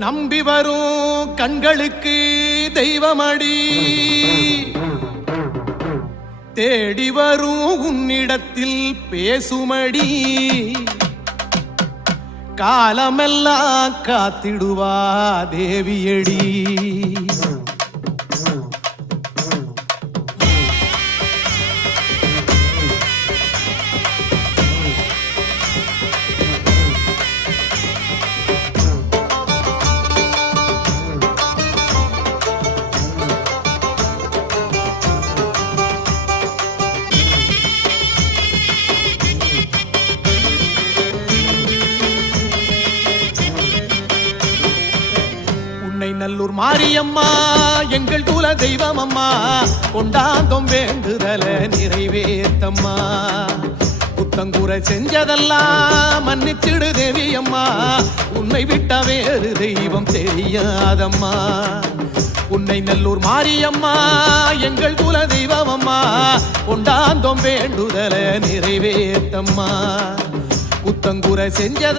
நம்பி வரும் கண்களுக்கு தெய்வமடி, தேடி வரும் உன்னிடத்தில் பேசுமடி, காலமெல்லாம் காத்திடுவா தேவியடி. நல்லூர் மாரியம்மா எங்கள் குல தெய்வம் அம்மா, கொண்டாந்தோம் வேண்டுதல நிறைவேத்தம்மா. புத்தங்குறை செஞ்சதெல்லாம் மன்னிச்சிடு தேவி அம்மா, உன்னை விட்ட வேறு தெய்வம் தெரியாதம்மா. உன்னை நல்லூர் மாரியம்மா எங்கள் குல தெய்வம் அம்மா, கொண்டாந்தோம் வேண்டுதல நிறைவேத்தம்மா. புத்தங்குறை செஞ்சத